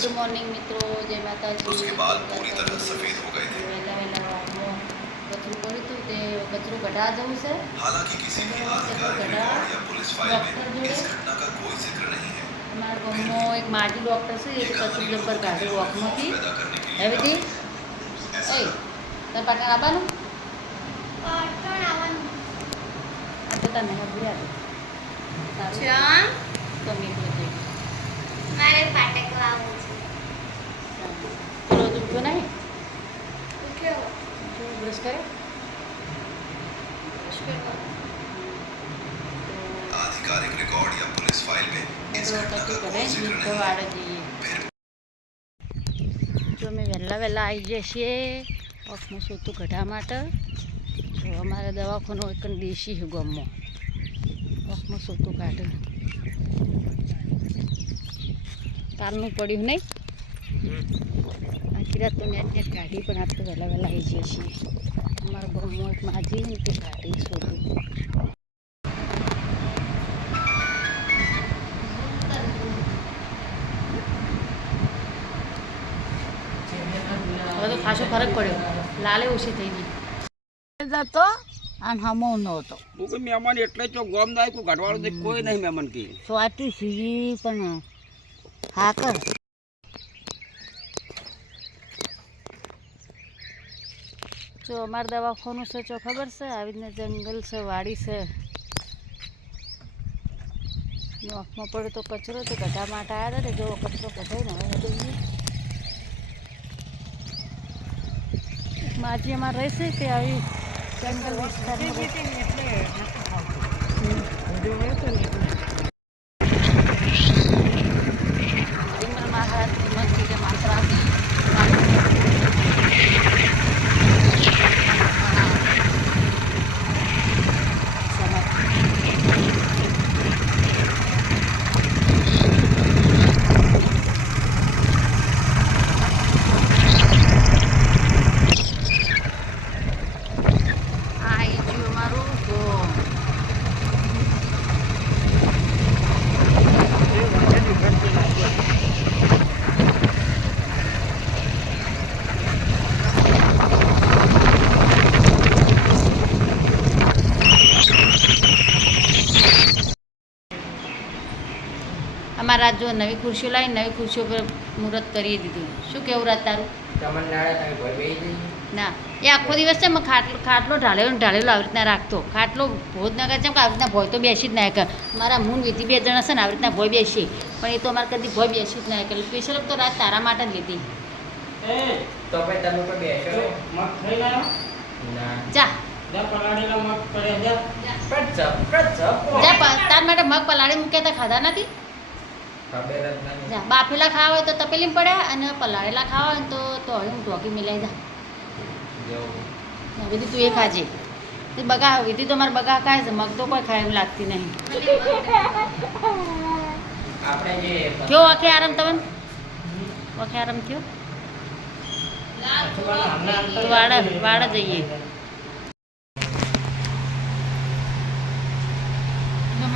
Good morning मित्रों, जय माताजी। उसके बाल पूरी तरह सफेद हो गए थे। कचरू पड़ू तो कचरू कढ़ा जવું છે। हालांकि किसी भी आधिकारिक रिकॉर्ड या पुलिस फाइल में इस घटना का कोई जिक्र नहीं है। અમારા ગામમાં એક માજી ડૉક્ટર છે, એ કચરું જબ્બર કાઢે વોકમાંથી। એવી દી એ તાર પાટણ આવવાનું આ તો તને ખબર આવે તમે એટલે જઈ મારે પાટક લાવવું છે। રોજ ઉઠ્યો નહીં ઉઠ્યો જો બ્રશ કરે आधिकारिक रिकॉर्ड या पुलिस फाइल में इस घटना का कोई जिक्र नहीं વાળે है। જઈએ જો અમે વહેલા વહેલા આવી જઈએ છીએ ઓફનું સોતું કઢા માટે। જો અમારે દવાખાનું એક દેશી છે ગામમાં, ઓફનું સોતું કાઢે કાલનું પડ્યું નહીં આખી રાત તો નેટ કાઢી, પણ આપણે વહેલા વહેલા આવી જઈએ છીએ। અમારા ગામમાં એક માજી ને તે કાઢી સોતું। હવે તો ખાસો ફરક પડ્યો, લાલે ઓછી થઈ ગઈ જતો અને હમો નહોતો તું કોઈ મહેમાન એટલે ચો ગોમ દાય કોઈ ઘટવાળું તો કોઈ નહીં મહેમાન કી સ્વાતી સીવી પણ હા કર જો અમારે દવાખાનું છે જો ખબર છે, આવી રીતના જંગલ છે, વાડી છે, આંખમાં પડે તો કચરો તો ગઢા માટે આવ્યા હતા ને, જો કચરો કઢાઈ ને હવે માજી અમારે રહેશે કે આવી જંગલ વિસ્તારમાં અમારા જો નવી ખુરશીઓ લાવી, નવી ખુરશીઓ પર મુહૂર્ત કરી દીધું। શું કેવું રાત તારું? ના એ આખો દિવસ છે મેં ખાટલો ઢાળેલો ઢાળેલો આવી રીતના રાખતો, ખાટલો ભોજ ના કરે છે કે આવી રીતના ભોય તો બેસી જ ના કરે। મારા મૂન વિધિ 2 જણા છે ને આવી રીતના ભોય બેસી, પણ એ તો અમારે કદી ભોય બેસી જ ના કરે। સ્પેશિયલ તો રાત તારા માટે જ લીધી। જા તાર માટે મગ પલાળી મૂક્યા હતા, ખાધા નથી? જા બાફેલા ખાવા હોય તો તપેલી પડ્યા, અને પલાળેલા ખાવા હોય તો હવે હું ઢોકી મિલાઈ જા વિધિ તું એ ખાજે। બગા વિધિ તો મારે બગા ખાય છે, મગ તો કોઈ ખાય એમ લાગતી નહીં। કયો વખે આરામ તમે વખે આરામ થયો વાડા જઈએ।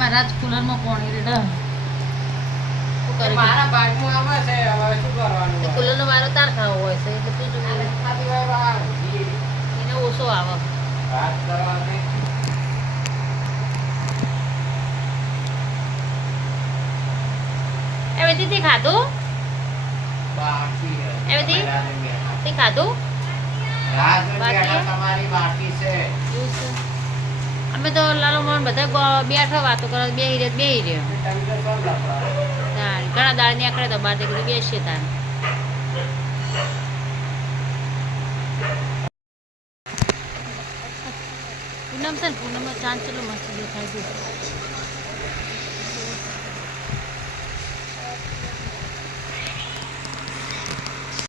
મારા જ કુલરમાં કોણી રેડા મારા બાજુમાં આવે છે, હવે શું કરવાનું? કુલરનો વારો તાર ખાવો હોય છે એટલે તું એને ઓછો આવે। વાત કરવાની એ બધી ખાધું બાકી એ બધી તે ખાધું તમારી બાકી છે। અમે તો લાલો મોહન બધા બેઠા વાતો કરો, બે રહ્યો ઘણા દાળ નીકળે તો બાર દીકરી બેસીએ તાર। પૂનમ છે ને, પૂનમમાં ચાંદ ચલો મસ્ત દેખાય છે।